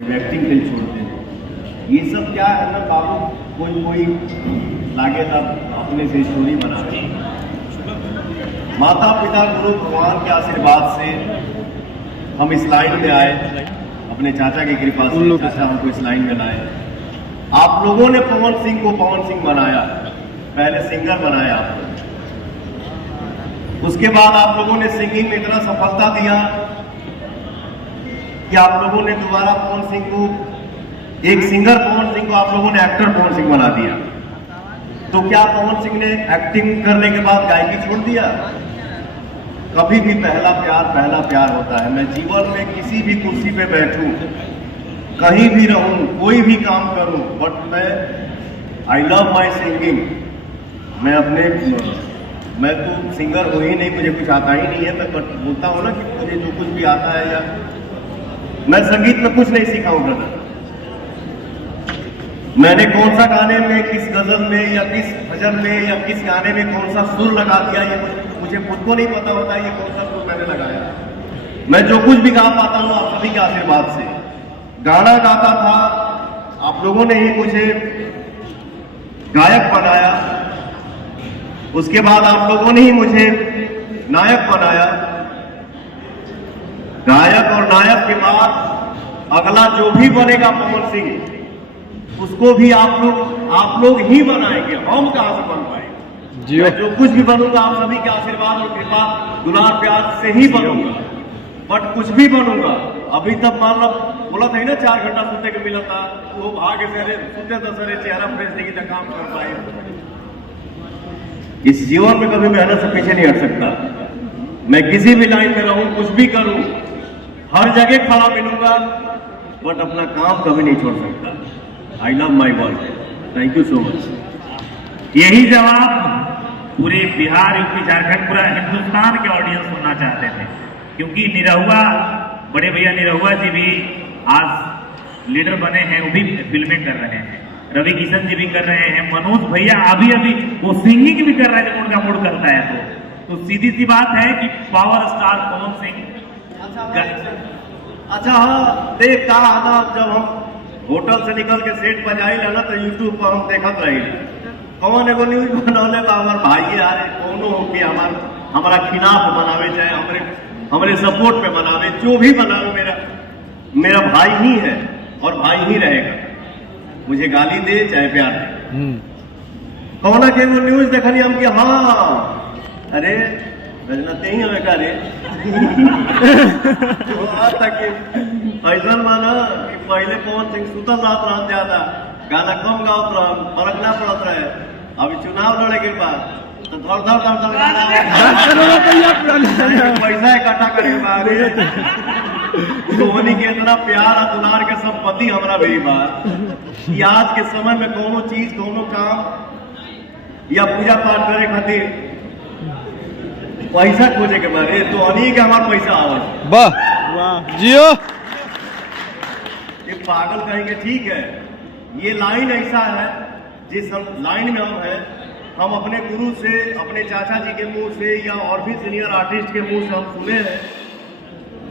Acting नहीं छोड़ते हैं। ये सब क्या है ना बाबू, कोई लागे था अपने से स्टोरी बना रहे। माता पिता गुरु भगवान के आशीर्वाद से हम इस लाइन में आए, अपने चाचा की कृपा से चाचा हमको इस लाइन में लाए। आप लोगों ने पवन सिंह को पवन सिंह बनाया, पहले सिंगर बनाया, उसके बाद आप लोगों ने सिंगिंग में इतना सफलता दिया कि आप लोगों ने दोबारा पवन सिंह को, एक सिंगर पवन सिंह को आप लोगों ने एक्टर पवन सिंह बना दिया। तो क्या पवन सिंह ने एक्टिंग करने के बाद गायकी छोड़ दिया? कभी भी पहला प्यार होता है। मैं जीवन में किसी भी कुर्सी पे बैठूं, कहीं भी रहूं, कोई भी काम करूं, बट मैं आई लव माई सिंगिंग। मैं तो सिंगर हो ही नहीं, मुझे कुछ आता ही नहीं है। मैं बोलता हूं ना कि मुझे जो कुछ भी आता है, या मैं संगीत में कुछ नहीं सीखा हूं ब्रदर। मैंने कौन सा गाने में, किस गजल में, या किस भजन में, या किस गाने में कौन सा सुर लगा दिया, ये मुझे खुद को नहीं पता होता ये कौन सा सुर मैंने लगाया। मैं जो कुछ भी गा पाता हूं आप सभी के आशीर्वाद से। गाना गाता था, आप लोगों ने ही मुझे गायक बनाया, उसके बाद आप लोगों ने ही मुझे नायक बनाया। गायक और नायक के बाद अगला जो भी बनेगा पवन सिंह, उसको भी आप लोग ही बनाएंगे, हम कहां से बन पाएंगे। मैं जो कुछ भी बनूंगा आप सभी के आशीर्वाद और कृपा दुलार प्यार से ही बनूंगा, बट कुछ भी बनूंगा। अभी तक मान लो बोला था ना 4 घंटा सुनने को मिला था, वो भागे से सुनते तो सर चेहरा फ्रेश नहीं था, काम कर पाए। इस जीवन में कभी मेहनत से पीछे नहीं हट सकता। मैं किसी भी लाइन में रहूं, कुछ भी करूं, हर जगह खड़ा मिलूंगा, बट अपना काम कभी नहीं छोड़ सकता। I love my world. Thank you so much. यही जवाब पूरे बिहार, यूपी, झारखंड, पूरा हिंदुस्तान के ऑडियंस सुनना चाहते थे, क्योंकि निरहुआ, बड़े भैया निरहुआ जी भी आज लीडर बने हैं, वो भी फिल्में कर रहे हैं, रवि किशन जी भी कर रहे हैं, मनोज भैया अभी वो सिंगिंग भी कर रहे हैं जब उनका मूड करता है। तो सीधी सी बात है कि पावर स्टार पवन सिंह। अच्छा हाँ, देख कहा ना, जब हम होटल से निकल के सेट पर जाइल ना तो यूट्यूब पर हम देखत रही कौन एगो न्यूज बनौले बा हमार भाई आ रहे, कौनो हो के हमारा खिलाफ बनावे, चाहे हमारे सपोर्ट में बनावे, जो भी बनावे मेरा भाई ही है और भाई ही रहेगा। मुझे गाली दे चाहे प्यार दे। कौना के वो न्यूज देखनी हम कि हाँ अरे रजनते ही हमें करे ऐसा माना कि पहले पवन सिंह सुतल रात ज्यादा गाना कम गावत रह, फर्क ना पड़त रहे। अभी चुनाव लड़े के बाद तो धर पैसा इकट्ठा करे के बाद धोनी के इतना प्यार और दुलार के संपत्ति हमारा भी बात कि आज के समय में कोनो चीज, कोनो काम या पूजा पाठ करे खातिर पैसा खोजे के बारे तो अनी के हमारा पैसा आवे। वाह जियो। ये पागल कहेंगे ठीक है, ये लाइन ऐसा है जिस लाइन में हम हैं, हम अपने गुरु से, अपने चाचा जी के मुंह से या और भी सीनियर आर्टिस्ट के मुंह से हम सुने हैं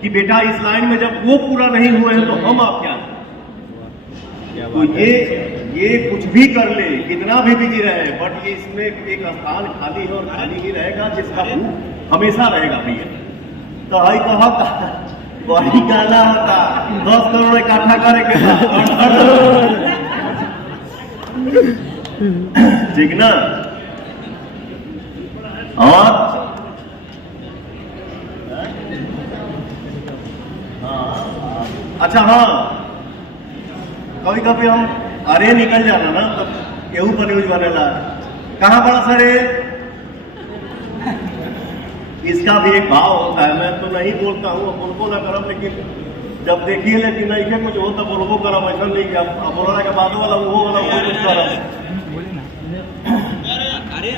कि बेटा इस लाइन में जब वो पूरा नहीं हुए हैं तो हम आप क्या। तो ये कुछ भी कर ले, कितना भी बिजी रहे, बट ये इसमें एक स्थान खाली है और खाली ही रहेगा जिसका हमेशा रहेगा भैया। तो आई कहा वही गाना होता 10 करोड़ इकट्ठा करे के ठीक ना। और अच्छा हाँ, कभी कभी हम अरे निकल जाना ना तो केहू पर न्यूज बनेला कहाँ बड़ा सर इसका भी एक भाव होता है। मैं तो नहीं बोलता हूँ, बोलबो ना करम, लेकिन जब देखिए लेकिन नहीं कुछ हो तो बोलबो करम, ऐसा नहीं कि बोलने के बाद वाला वो कुछ करम।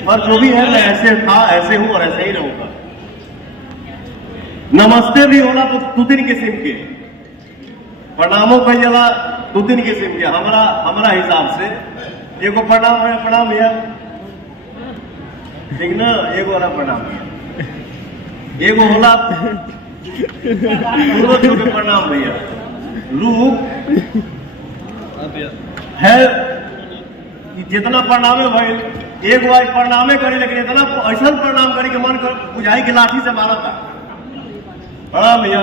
पर जो भी है मैं ऐसे था, ऐसे हूँ और ऐसे ही रहूंगा। नमस्ते भी होना तो 2-3 किस्म के, प्रणामों का जला 2-3 किस्म के हमारा हिसाब से। एगो प्रणाम है, प्रणाम भैया, ठीक ना, एगो वाला प्रणाम है, एगो होला प्रणाम भैया। रूप है कि जितना प्रणामे भाई एक बार प्रणामे करे, लेकिन इतना ऐसा प्रणाम करे कि मन कर बुझाई के लाठी से मारा था। प्रणाम भैया।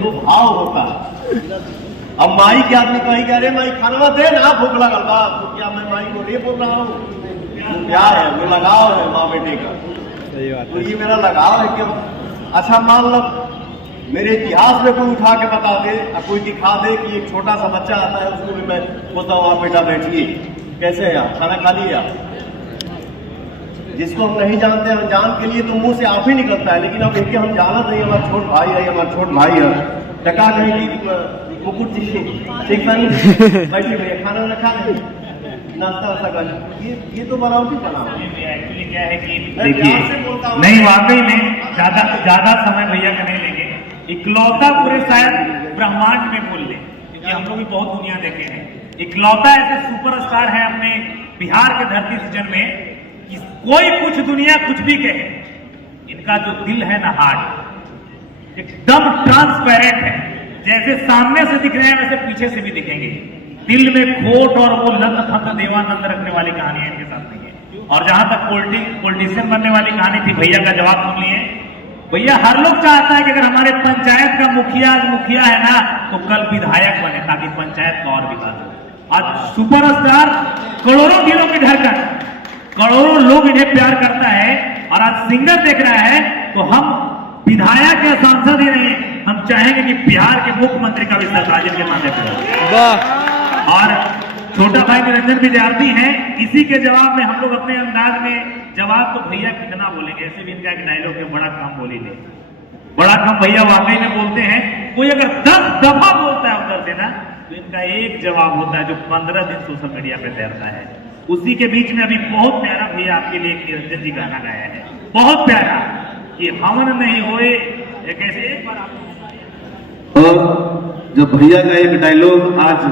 तो भाव होता। अब माई के आदमी कहीं कह रहे माई खाना दे ना, भूख लगल बा, तो क्या मैं माई को नहीं बोल रहा हूँ? प्यार है, वो लगाव है माँ बेटे का। सही बात तो ये मेरा लगाव है कि अच्छा मान लो मेरे इतिहास में कोई उठा के बता दे और कोई दिखा दे कि एक छोटा सा बच्चा आता है, उसको भी मैं बोलता हूँ आप बेटा बैठिए, कैसे है आप, खाना खा लिए आप? जिसको हम नहीं जानते हम जान के लिए तो मुंह से आप ही निकलता है, लेकिन अब देखिए हम जानत नहीं, हमारा छोट भाई है, हमारा छोट भाई है, टका कहेंगे मुकुट जी ठीक बैठिए भैया, खाना वाना खा लें, नाश्ता वास्ता कर। ये तो बनावटी चला एक्चुअली क्या है कि देखिए, नहीं वाकई में ज्यादा समय भैया का नहीं लेंगे। इकलौता पूरे शायद ब्रह्मांड में बोल ले, क्योंकि हम लोग भी बहुत दुनिया देखे हैं। इकलौता ऐसे सुपरस्टार है अपने बिहार के धरती सृजन में कि कोई कुछ दुनिया कुछ भी कहे, इनका जो दिल है ना, हार्ट एकदम ट्रांसपेरेंट है। जैसे सामने से दिख रहे हैं वैसे पीछे से भी दिखेंगे। दिल में खोट और वो लंद फंद देवानंद रखने वाली कहानी इनके साथ नहीं है। और जहां तक पॉलिटिशियन बनने वाली कहानी थी, भैया का जवाब सुन लिए। भैया हर लोग चाहता है कि अगर हमारे पंचायत का मुखिया आज मुखिया है ना, तो कल विधायक बने ताकि पंचायत का और विकास हो। आज सुपरस्टार, करोड़ों दिलों की धड़कन, करोड़ों लोग इन्हें प्यार करता है, और आज सिंगर देख रहा है तो हम विधायक या सांसद ही नहीं, हम चाहेंगे कि बिहार के मुख्यमंत्री का भी सरकार के माध्यम से। वाह। और छोटा भाई निरंजन विद्यार्थी हैं, इसी के जवाब में हम लोग अपने अंदाज में जवाब तो भैया कितना बोलेंगे, ऐसे भी इनका एक डायलॉग है, बड़ा काम बोली ले, बड़ा काम भैया वाकई में बोलते हैं। कोई अगर 10 दफा बोलता है उधर से ना, तो इनका एक जवाब होता है जो 15 दिन सोशल मीडिया पे तैरता है। उसी के बीच में अभी बहुत प्यारा भैया आपके लिए एक निरंजन जी गाना गाया है, बहुत प्यारा, कि हवन नहीं होए कैसे। एक बार आप और जब भैया का एक डायलॉग आज